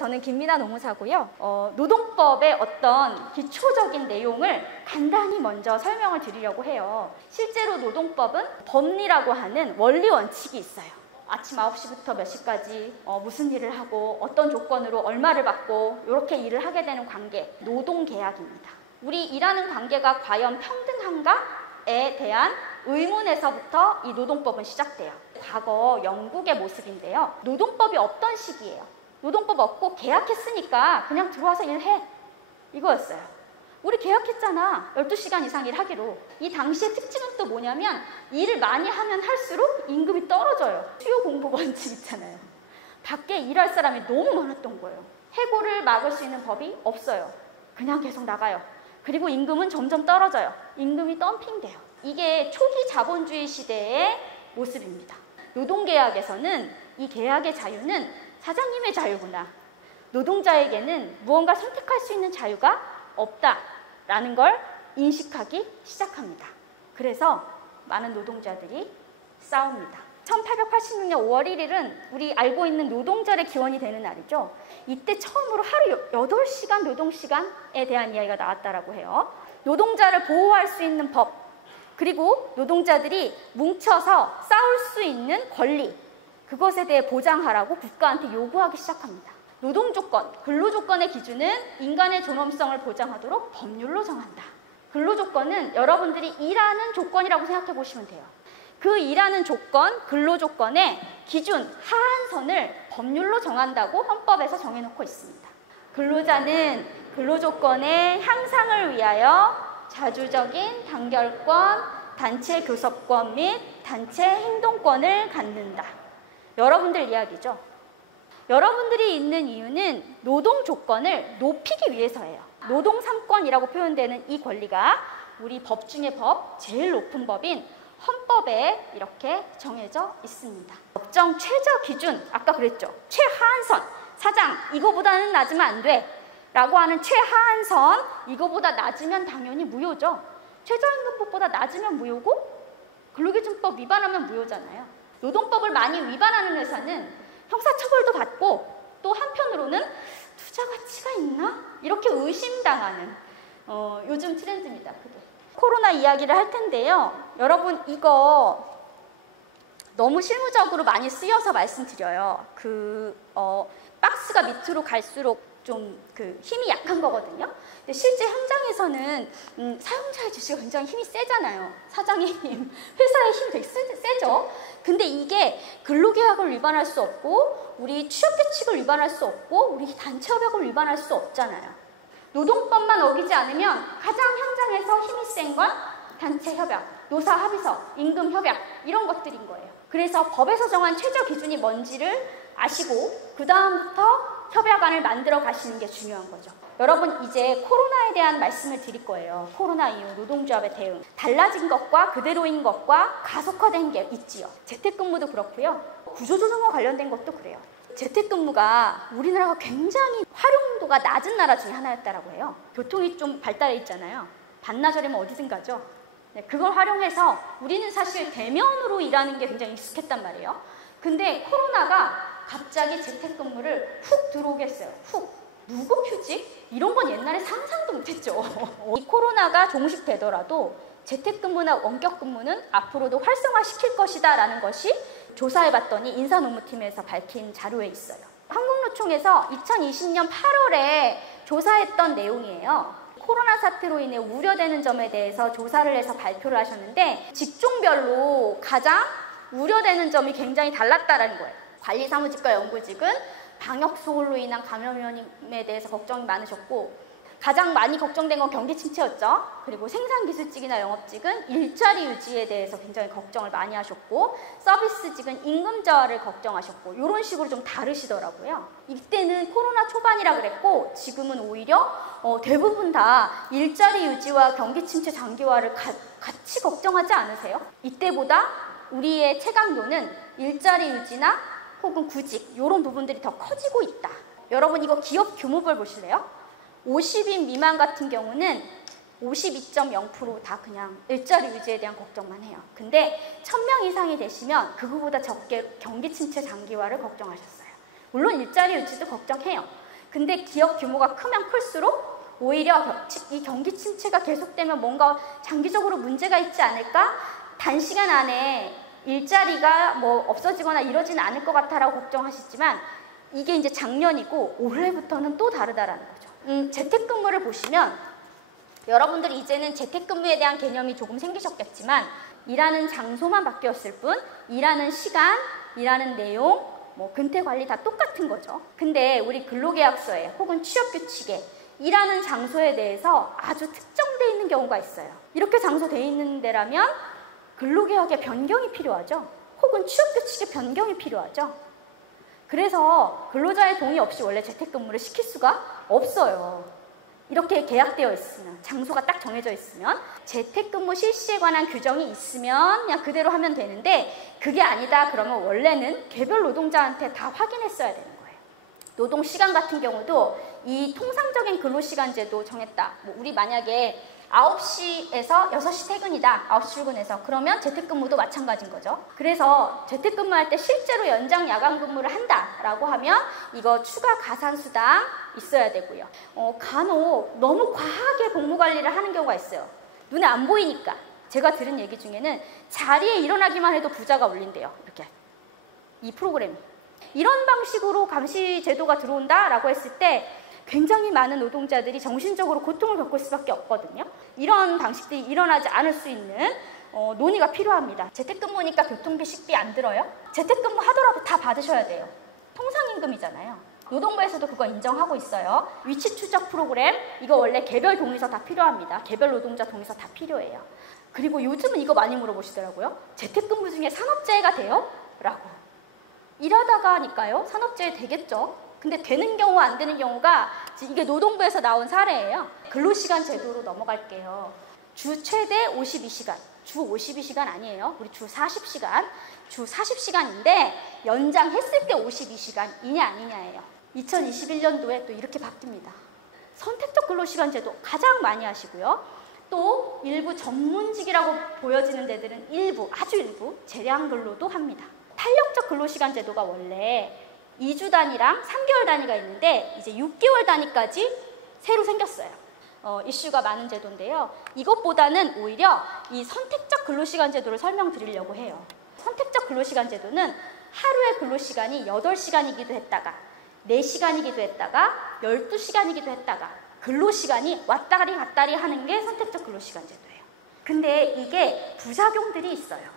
저는 김미나 노무사고요. 노동법의 어떤 기초적인 내용을 간단히 먼저 설명을 드리려고 해요. 실제로 노동법은 법리라고 하는 원리 원칙이 있어요. 아침 9시부터 몇 시까지 무슨 일을 하고 어떤 조건으로 얼마를 받고 이렇게 일을 하게 되는 관계, 노동계약입니다. 우리 일하는 관계가 과연 평등한가에 대한 의문에서부터 이 노동법은 시작돼요. 과거 영국의 모습인데요. 노동법이 없던 시기예요. 노동법 없고 계약했으니까 그냥 들어와서 일해, 이거였어요. 우리 계약했잖아, 12시간 이상 일하기로. 이 당시의 특징은 또 뭐냐면 일을 많이 하면 할수록 임금이 떨어져요. 수요 공급 원칙 있잖아요. 밖에 일할 사람이 너무 많았던 거예요. 해고를 막을 수 있는 법이 없어요. 그냥 계속 나가요. 그리고 임금은 점점 떨어져요. 임금이 덤핑돼요. 이게 초기 자본주의 시대의 모습입니다. 노동계약에서는 이 계약의 자유는 사장님의 자유구나, 노동자에게는 무언가 선택할 수 있는 자유가 없다라는 걸 인식하기 시작합니다. 그래서 많은 노동자들이 싸웁니다. 1886년 5월 1일은 우리 알고 있는 노동절의 기원이 되는 날이죠. 이때 처음으로 하루 8시간 노동시간에 대한 이야기가 나왔다라고 해요. 노동자를 보호할 수 있는 법, 그리고 노동자들이 뭉쳐서 싸울 수 있는 권리, 그것에 대해 보장하라고 국가한테 요구하기 시작합니다. 노동조건, 근로조건의 기준은 인간의 존엄성을 보장하도록 법률로 정한다. 근로조건은 여러분들이 일하는 조건이라고 생각해 보시면 돼요. 그 일하는 조건, 근로조건의 기준, 하한선을 법률로 정한다고 헌법에서 정해놓고 있습니다. 근로자는 근로조건의 향상을 위하여 자주적인 단결권, 단체 교섭권 및 단체 행동권을 갖는다. 여러분들 이야기죠. 여러분들이 있는 이유는 노동 조건을 높이기 위해서예요. 노동 3권이라고 표현되는 이 권리가 우리 법 중에 제일 높은 법인 헌법에 이렇게 정해져 있습니다. 법정 최저 기준, 아까 그랬죠. 최하한선, 사장 이거보다는 낮으면 안 돼 라고 하는 최하한선, 이거보다 낮으면 당연히 무효죠. 최저임금법보다 낮으면 무효고 근로기준법 위반하면 무효잖아요. 노동법을 많이 위반하는 회사는 형사처벌도 받고 또 한편으로는 투자 가치가 있나? 이렇게 의심당하는 요즘 트렌드입니다. 코로나 이야기를 할 텐데요. 여러분 이거 너무 실무적으로 많이 쓰여서 말씀드려요. 박스가 밑으로 갈수록 좀 힘이 약한 거거든요. 근데 실제 현장에서는 사용자의 지시가 굉장히 힘이 세잖아요. 사장의 힘, 회사의 힘 되게 세죠. 근데 이게 근로계약을 위반할 수 없고 우리 취업규칙을 위반할 수 없고 우리 단체협약을 위반할 수 없잖아요. 노동법만 어기지 않으면 가장 현장에서 힘이 센 건 단체협약, 노사합의서, 임금협약 이런 것들인 거예요. 그래서 법에서 정한 최저 기준이 뭔지를 아시고 그 다음부터 협약안을 만들어 가시는 게 중요한 거죠. 여러분 이제 코로나에 대한 말씀을 드릴 거예요. 코로나 이후 노동조합의 대응. 달라진 것과 그대로인 것과 가속화된 게 있지요. 재택근무도 그렇고요. 구조조정과 관련된 것도 그래요. 재택근무가 우리나라가 굉장히 활용도가 낮은 나라 중에 하나였다라고 해요. 교통이 좀 발달해 있잖아요. 반나절이면 어디든 가죠. 네, 그걸 활용해서 우리는 사실 대면으로 일하는 게 굉장히 익숙했단 말이에요. 근데 코로나가 갑자기 재택근무를 훅 들어오게 했어요. 훅. 무급휴직? 이런 건 옛날에 상상도 못했죠. 이 코로나가 종식되더라도 재택근무나 원격근무는 앞으로도 활성화시킬 것이다 라는 것이 조사해봤더니 인사노무팀에서 밝힌 자료에 있어요. 한국노총에서 2020년 8월에 조사했던 내용이에요. 코로나 사태로 인해 우려되는 점에 대해서 조사를 해서 발표를 하셨는데 직종별로 가장 우려되는 점이 굉장히 달랐다는 거예요. 관리사무직과 연구직은 방역소홀로 인한 감염에 대해서 걱정이 많으셨고 가장 많이 걱정된 건 경기 침체였죠. 그리고 생산기술직이나 영업직은 일자리 유지에 대해서 굉장히 걱정을 많이 하셨고 서비스직은 임금 저하를 걱정하셨고 이런 식으로 좀 다르시더라고요. 이때는 코로나 초반이라 그랬고 지금은 오히려 대부분 다 일자리 유지와 경기 침체 장기화를 같이 걱정하지 않으세요? 이때보다 우리의 체감도는 일자리 유지나 혹은 구직 이런 부분들이 더 커지고 있다. 여러분 이거 기업 규모별 보실래요? 50인 미만 같은 경우는 52.0% 다 그냥 일자리 유지에 대한 걱정만 해요. 근데 1000명 이상이 되시면 그거보다 적게 경기 침체 장기화를 걱정하셨어요. 물론 일자리 유지도 걱정해요. 근데 기업 규모가 크면 클수록 오히려 이 경기 침체가 계속되면 뭔가 장기적으로 문제가 있지 않을까? 단시간 안에 일자리가 뭐 없어지거나 이러지는 않을 것 같아라고 걱정하시지만 이게 이제 작년이고 올해부터는 또 다르다라는 거죠. 재택근무를 보시면 여러분들이 이제는 재택근무에 대한 개념이 조금 생기셨겠지만 일하는 장소만 바뀌었을 뿐 일하는 시간, 일하는 내용, 뭐 근태 관리 다 똑같은 거죠. 근데 우리 근로계약서에 혹은 취업규칙에 일하는 장소에 대해서 아주 특정되어 있는 경우가 있어요. 이렇게 장소되어 있는 데라면 근로계약의 변경이 필요하죠. 혹은 취업규칙의 변경이 필요하죠. 그래서 근로자의 동의 없이 원래 재택근무를 시킬 수가 없어요. 이렇게 계약되어 있으면, 장소가 딱 정해져 있으면 재택근무 실시에 관한 규정이 있으면 그냥 그대로 하면 되는데 그게 아니다 그러면 원래는 개별 노동자한테 다 확인했어야 되는 거예요. 노동시간 같은 경우도 이 통상적인 근로시간제도 정했다. 뭐 우리 만약에 9시에서 6시 퇴근이다. 9시 출근해서. 그러면 재택근무도 마찬가지인 거죠. 그래서 재택근무할 때 실제로 연장 야간 근무를 한다라고 하면 이거 추가 가산수당 있어야 되고요. 간혹 너무 과하게 복무관리를 하는 경우가 있어요. 눈에 안 보이니까. 제가 들은 얘기 중에는 자리에 일어나기만 해도 부자가 올린대요. 이렇게. 이 프로그램이. 이런 방식으로 감시 제도가 들어온다라고 했을 때 굉장히 많은 노동자들이 정신적으로 고통을 겪을 수밖에 없거든요. 이런 방식들이 일어나지 않을 수 있는 논의가 필요합니다. 재택근무니까 교통비, 식비 안 들어요? 재택근무 하더라도 다 받으셔야 돼요. 통상임금이잖아요. 노동부에서도 그거 인정하고 있어요. 위치 추적 프로그램, 이거 원래 개별 동의서 다 필요합니다. 개별 노동자 동의서 다 필요해요. 그리고 요즘은 이거 많이 물어보시더라고요. 재택근무 중에 산업재해가 돼요? 라고. 일하다가니까요. 산업재해 되겠죠. 근데 되는 경우 안 되는 경우가 이게 노동부에서 나온 사례예요. 근로시간 제도로 넘어갈게요. 주 최대 52시간. 주 52시간 아니에요. 우리 주 40시간. 주 40시간인데 연장했을 때 52시간이냐 아니냐예요. 2021년도에 또 이렇게 바뀝니다. 선택적 근로시간 제도 가장 많이 하시고요. 또 일부 전문직이라고 보여지는 데들은 일부, 아주 일부 재량 근로도 합니다. 탄력적 근로시간 제도가 원래 2주 단위랑 3개월 단위가 있는데 이제 6개월 단위까지 새로 생겼어요. 이슈가 많은 제도인데요. 이것보다는 오히려 이 선택적 근로시간 제도를 설명드리려고 해요. 선택적 근로시간 제도는 하루의 근로시간이 8시간이기도 했다가 4시간이기도 했다가 12시간이기도 했다가 근로시간이 왔다리 갔다리 하는 게 선택적 근로시간 제도예요. 근데 이게 부작용들이 있어요.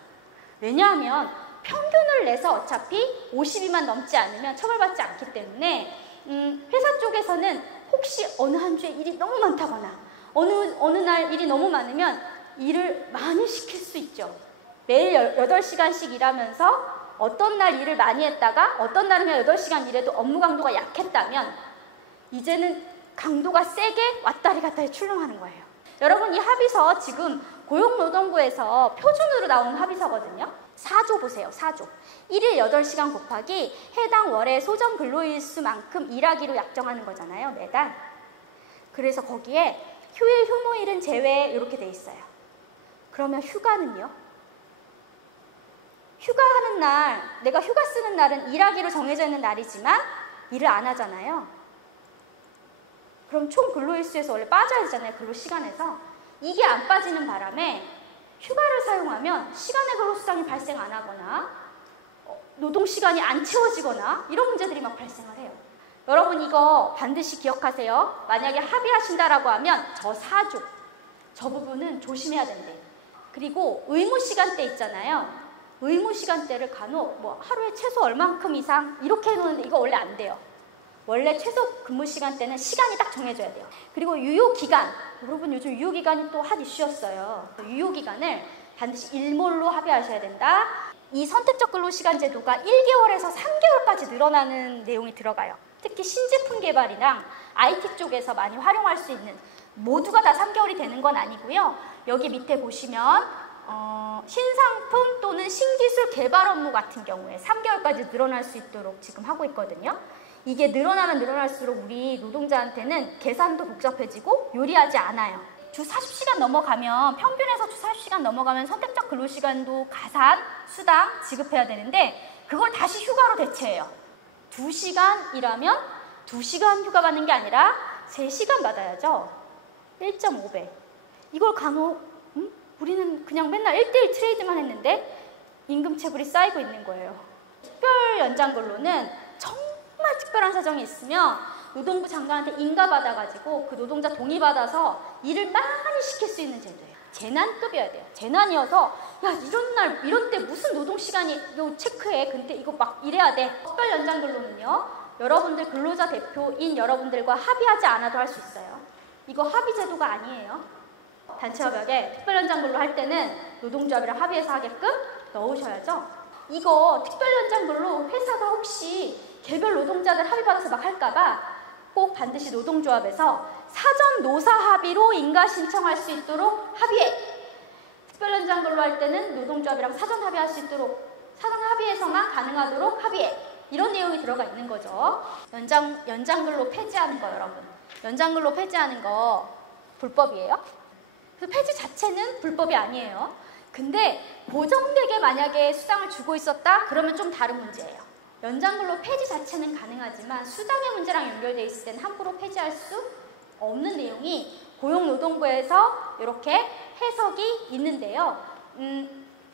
왜냐하면 평균을 내서 어차피 52만 넘지 않으면 처벌받지 않기 때문에 회사 쪽에서는 혹시 어느 한 주에 일이 너무 많다거나 어느 날 일이 너무 많으면 일을 많이 시킬 수 있죠. 매일 8시간씩 일하면서 어떤 날 일을 많이 했다가 어떤 날은 그냥 8시간 일해도 업무 강도가 약했다면 이제는 강도가 세게 왔다리 갔다리 출렁하는 거예요. 여러분 이 합의서 지금 고용노동부에서 표준으로 나온 합의서거든요. 4조 보세요. 4조. 1일 8시간 곱하기 해당 월의 소정 근로일수만큼 일하기로 약정하는 거잖아요. 매달. 그래서 거기에 휴일, 휴무일은 제외 이렇게 돼 있어요. 그러면 휴가는요? 휴가하는 날, 내가 휴가 쓰는 날은 일하기로 정해져 있는 날이지만 일을 안 하잖아요. 그럼 총 근로일수에서 원래 빠져야 되잖아요. 근로시간에서. 이게 안 빠지는 바람에 휴가를 사용하면 시간의 근로수당이 발생 안 하거나 노동시간이 안 채워지거나 이런 문제들이 막 발생을 해요. 여러분 이거 반드시 기억하세요. 만약에 합의하신다라고 하면 저 4조, 저 부분은 조심해야 된대. 그리고 의무시간대 있잖아요. 의무시간대를 간혹 뭐 하루에 최소 얼만큼 이상 이렇게 해놓는데 이거 원래 안 돼요. 원래 최소 근무시간대는 시간이 딱 정해져야 돼요. 그리고 유효기간, 여러분 요즘 유효기간이 또 핫 이슈였어요. 유효기간을 반드시 일몰로 합의하셔야 된다. 이 선택적 근로시간 제도가 1개월에서 3개월까지 늘어나는 내용이 들어가요. 특히 신제품 개발이랑 IT 쪽에서 많이 활용할 수 있는, 모두가 다 3개월이 되는 건 아니고요. 여기 밑에 보시면 신상품 또는 신기술 개발 업무 같은 경우에 3개월까지 늘어날 수 있도록 지금 하고 있거든요. 이게 늘어나면 늘어날수록 우리 노동자한테는 계산도 복잡해지고 요리하지 않아요. 주 40시간 넘어가면, 평균에서 주 40시간 넘어가면 선택적 근로시간도 가산, 수당 지급해야 되는데 그걸 다시 휴가로 대체해요. 2시간 일하면 2시간 휴가 받는 게 아니라 3시간 받아야죠. 1.5배. 이걸 간혹 우리는 그냥 맨날 1대1 트레이드만 했는데 임금 체불이 쌓이고 있는 거예요. 특별 연장 근로는 정말 특별한 사정이 있으면 노동부 장관한테 인가 받아가지고 그 노동자 동의 받아서 일을 많이 시킬 수 있는 제도예요. 재난급이어야 돼요. 재난이어서 야 이런 날 이런 때 무슨 노동 시간이 요 체크해. 근데 이거 막 이래야 돼. 특별 연장 근로는요. 여러분들 근로자 대표인 여러분들과 합의하지 않아도 할 수 있어요. 이거 합의 제도가 아니에요. 단체협약에 특별 연장 근로 할 때는 노동조합이랑 합의해서 하게끔 넣으셔야죠. 이거 특별 연장 근로 회사가 혹시 개별 노동자들 합의 받아서 막 할까봐 꼭 반드시 노동조합에서 사전 노사 합의로 인가 신청할 수 있도록 합의해. 특별 연장 근로 할 때는 노동조합이랑 사전 합의할 수 있도록 사전 합의해서만 가능하도록 합의해. 이런 내용이 들어가 있는 거죠. 연장 근로 폐지하는 거 여러분. 연장 근로 폐지하는 거 불법이에요? 그 폐지 자체는 불법이 아니에요. 근데 고정되게 만약에 수당을 주고 있었다? 그러면 좀 다른 문제예요. 연장근로 폐지 자체는 가능하지만 수당의 문제랑 연결되어 있을 때는 함부로 폐지할 수 없는 내용이 고용노동부에서 이렇게 해석이 있는데요.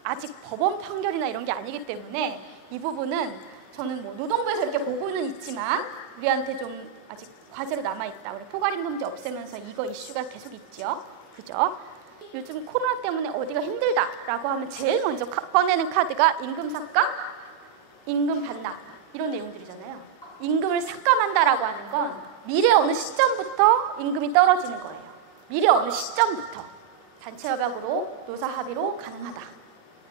아직 법원 판결이나 이런 게 아니기 때문에 이 부분은 저는 뭐 노동부에서 이렇게 보고는 있지만 우리한테 좀 아직 과제로 남아있다. 우리 포괄임금제 없애면서 이거 이슈가 계속 있죠. 그죠? 요즘 코로나 때문에 어디가 힘들다라고 하면 제일 먼저 꺼내는 카드가 임금 삭감, 임금 반납 이런 내용들이잖아요. 임금을 삭감한다라고 하는 건 미래 어느 시점부터 임금이 떨어지는 거예요. 미래 어느 시점부터 단체협약으로 노사 합의로 가능하다.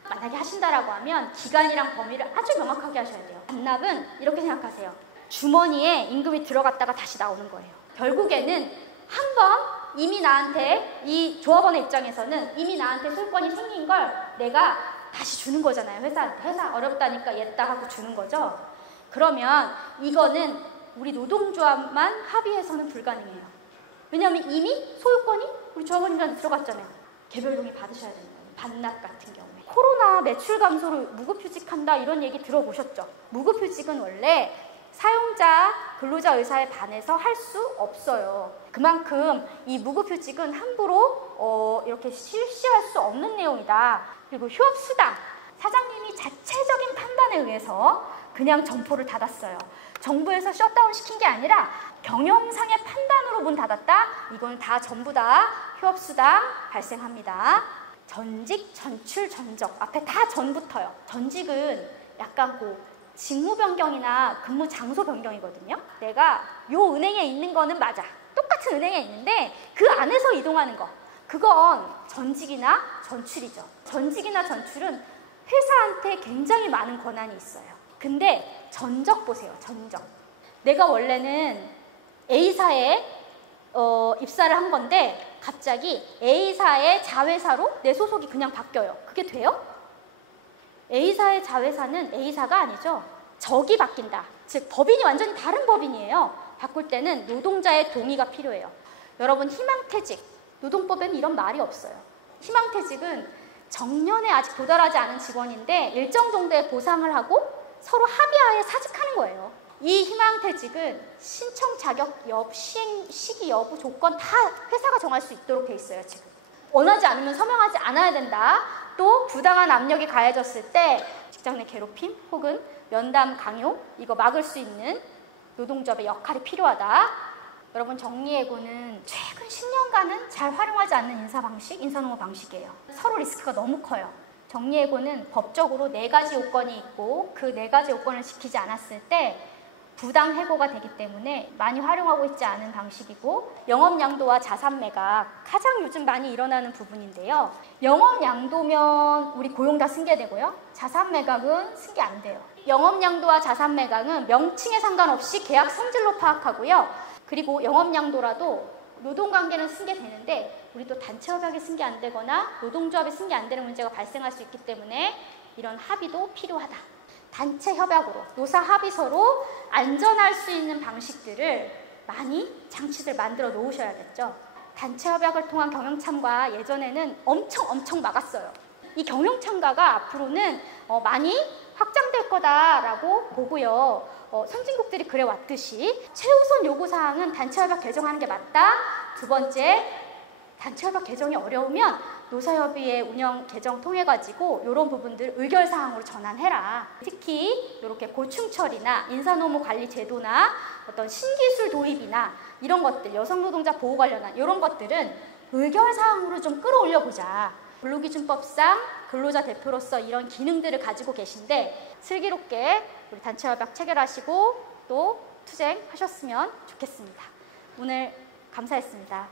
만약에 하신다라고 하면 기간이랑 범위를 아주 명확하게 하셔야 돼요. 반납은 이렇게 생각하세요. 주머니에 임금이 들어갔다가 다시 나오는 거예요. 결국에는 한번 이미 나한테 이 조합원의 입장에서는 이미 나한테 소유권이 생긴 걸 내가 다시 주는 거잖아요. 회사한테. 회사 어렵다니까 얘다 하고 주는 거죠. 그러면 이거는 우리 노동조합만 합의해서는 불가능해요. 왜냐하면 이미 소유권이 우리 조합원님한테 들어갔잖아요. 개별 동의 받으셔야 되는 거예요. 반납 같은 경우에. 코로나 매출 감소로 무급휴직한다 이런 얘기 들어보셨죠? 무급휴직은 원래 사용자, 근로자 의사에 반해서 할 수 없어요. 그만큼 이 무급휴직은 함부로 이렇게 실시할 수 없는 내용이다. 그리고 휴업수당, 사장님이 자체적인 판단에 의해서 그냥 점포를 닫았어요. 정부에서 셧다운 시킨 게 아니라 경영상의 판단으로 문 닫았다? 이건 다 전부 다 휴업수당 발생합니다. 전직, 전출, 전적 앞에 다 전부터요. 전직은 약간 직무 변경이나 근무 장소 변경이거든요. 내가 요 은행에 있는 거는 맞아. 똑같은 은행에 있는데 그 안에서 이동하는 거. 그건 전직이나 전출이죠. 전직이나 전출은 회사한테 굉장히 많은 권한이 있어요. 근데 전적 보세요. 전적. 내가 원래는 A사에 입사를 한 건데 갑자기 A사의 자회사로 내 소속이 그냥 바뀌어요. 그게 돼요? A사의 자회사는 A사가 아니죠. 적이 바뀐다. 즉 법인이 완전히 다른 법인이에요. 바꿀 때는 노동자의 동의가 필요해요. 여러분 희망퇴직, 노동법에는 이런 말이 없어요. 희망퇴직은 정년에 아직 도달하지 않은 직원인데 일정 정도의 보상을 하고 서로 합의하에 사직하는 거예요. 이 희망퇴직은 신청 자격 시행 시기 여부 조건 다 회사가 정할 수 있도록 돼 있어요. 지금 원하지 않으면 서명하지 않아야 된다. 또 부당한 압력이 가해졌을 때 직장 내 괴롭힘 혹은 면담 강요 이거 막을 수 있는 노동조합의 역할이 필요하다. 여러분 정리해고는 최근 10년간은 잘 활용하지 않는 인사 방식, 인사농업 방식이에요. 서로 리스크가 너무 커요. 정리해고는 법적으로 4가지 요건이 있고 그 4가지 요건을 지키지 않았을 때 부당 해고가 되기 때문에 많이 활용하고 있지 않은 방식이고 영업양도와 자산매각 가장 요즘 많이 일어나는 부분인데요. 영업양도면 우리 고용 다 승계되고요. 자산매각은 승계 안 돼요. 영업양도와 자산매각은 명칭에 상관없이 계약 성질로 파악하고요. 그리고 영업양도라도 노동관계는 승계되는데 우리 또 단체협약이 승계 안 되거나 노동조합이 승계 안 되는 문제가 발생할 수 있기 때문에 이런 합의도 필요하다. 단체 협약으로, 노사 합의서로 안전할 수 있는 방식들을 많이 장치들 만들어 놓으셔야겠죠. 단체 협약을 통한 경영 참가 예전에는 엄청 막았어요. 이 경영 참가가 앞으로는 많이 확장될 거다라고 보고요. 선진국들이 그래왔듯이 최우선 요구사항은 단체협약 개정하는 게 맞다. 두 번째, 단체협약 개정이 어려우면 노사협의회 운영 개정 통해 가지고 이런 부분들 의결사항으로 전환해라. 특히 이렇게 고충처리나 인사노무 관리 제도나 어떤 신기술 도입이나 이런 것들, 여성 노동자 보호 관련한 이런 것들은 의결사항으로 좀 끌어올려 보자. 근로기준법상 근로자 대표로서 이런 기능들을 가지고 계신데 슬기롭게 우리 단체협약 체결하시고 또 투쟁하셨으면 좋겠습니다. 오늘 감사했습니다.